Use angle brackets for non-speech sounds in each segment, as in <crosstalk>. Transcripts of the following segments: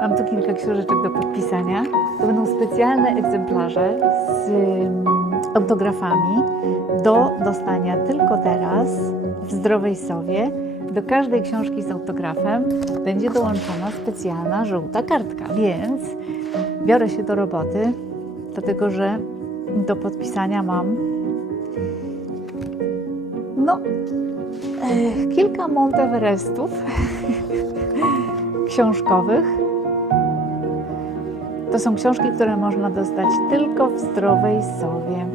Mam tu kilka książeczek do podpisania. To będą specjalne egzemplarze z ym, autografami do dostania tylko teraz w Zdrowej Sowie. Do każdej książki z autografem będzie dołączona specjalna żółta kartka, więc biorę się do roboty, dlatego że do podpisania mam no, e, kilka Monteverestów <laughs> książkowych. To są książki, które można dostać tylko w zdrowej sowie.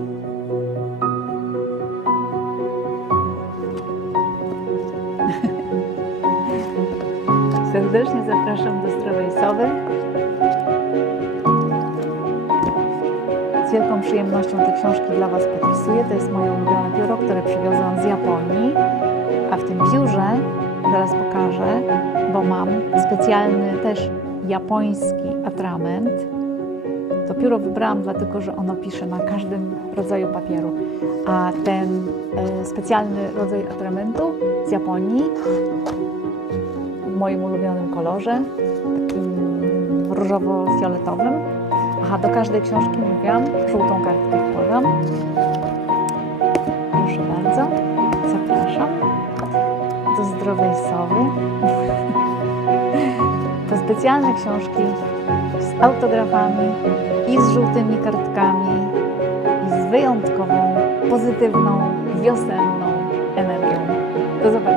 <laughs> Serdecznie zapraszam do zdrowej sowy. Z wielką przyjemnością te książki dla Was podpisuję. To jest moje ulubione biuro, które przywiozłam z Japonii. A w tym biurze zaraz pokażę, bo mam specjalny też japoński atrament. To pióro wybrałam dlatego, że ono pisze na każdym rodzaju papieru. A ten e, specjalny rodzaj atramentu z Japonii w moim ulubionym kolorze, takim różowo-fioletowym. Aha, do każdej książki mówiłam, żółtą kartkę wkładam. Proszę bardzo, zapraszam do zdrowej sowy. <laughs> To specjalne książki z autografami i z żółtymi kartkami i z wyjątkową, pozytywną, wiosenną energią. Do zobaczenia.